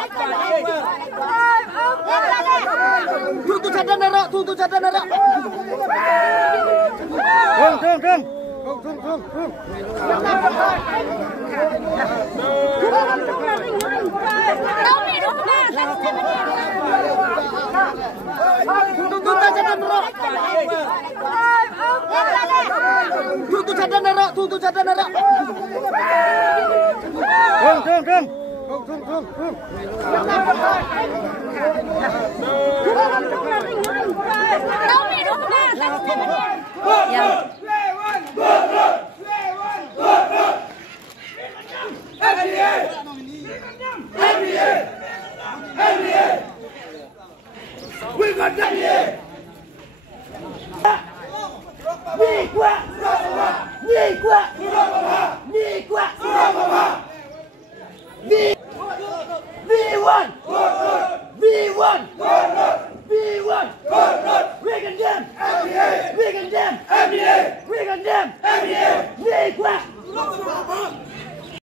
Tuh cadan nara, tuh cadan nara. Tung. Tuh cadan nara. Tung. We got that here. Ni kuat.